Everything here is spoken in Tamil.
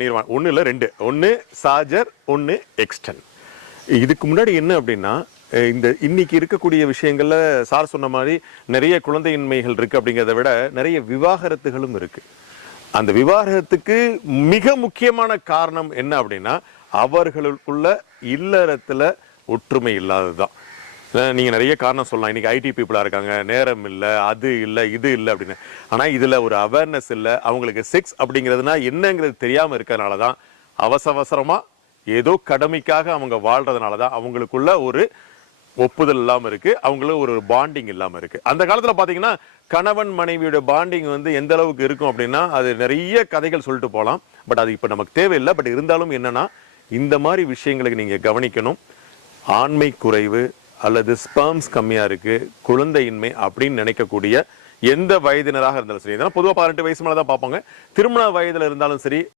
நிர்வாணம். ஒன்று இல்லை, ரெண்டு. ஒன்று சார்ஜர், ஒன்று எக்ஸ்டன். இதுக்கு முன்னாடி என்ன அப்படின்னா, இந்த இன்னைக்கு இருக்கக்கூடிய விஷயங்கள்ல சார் சொன்ன மாதிரி நிறைய குழந்தையின்மைகள் இருக்கு அப்படிங்கிறத விட நிறைய விவாகரத்துகளும் இருக்கு. அந்த விவாகரத்துக்கு மிக முக்கியமான காரணம் என்ன அப்படின்னா, அவர்களுக்குள்ள இல்லறத்துல ஒற்றுமை இல்லாததுதான். நீங்க நிறைய காரணம் சொல்லலாம். இன்னைக்கு ஐடி பீப்புளா இருக்காங்க, நேரம் இல்லை, அது இல்லை, இது இல்லை அப்படின்னு. ஆனா இதுல ஒரு அவேர்னஸ் இல்லை. அவங்களுக்கு செக்ஸ் அப்படிங்கிறதுனா என்னங்கிறது தெரியாம இருக்கிறதுனாலதான் அவசரமா ஏதோ கடமைக்காக அவங்க வாழ்றதுனாலதான் அவங்களுக்குள்ள ஒரு ஒப்புதல் இல்லாம இருக்கு, அவங்களுக்கு ஒரு பாண்டிங் இல்லாம இருக்கு. அந்த காலத்துல பாத்தீங்கன்னா கணவன் மனைவியோட பாண்டிங் எந்த அளவுக்கு இருக்கும் அப்படின்னா, அது நிறைய கதைகள் சொல்லிட்டு போகலாம். பட் அது இப்ப நமக்கு தேவையில்லை. பட் இருந்தாலும் என்னன்னா, இந்த மாதிரி விஷயங்களுக்கு நீங்க கவனிக்கணும். ஆண்மை குறைவு அல்லது ஸ்பெர்ம்ஸ் கம்மியா இருக்கு, குழந்தையின்மை அப்படின்னு நினைக்கக்கூடிய எந்த வயதினராக இருந்தாலும் சரி, பொதுவாக 18 வயசு மேலதான் பார்ப்பாங்க. திருமண வயதுல இருந்தாலும் சரி,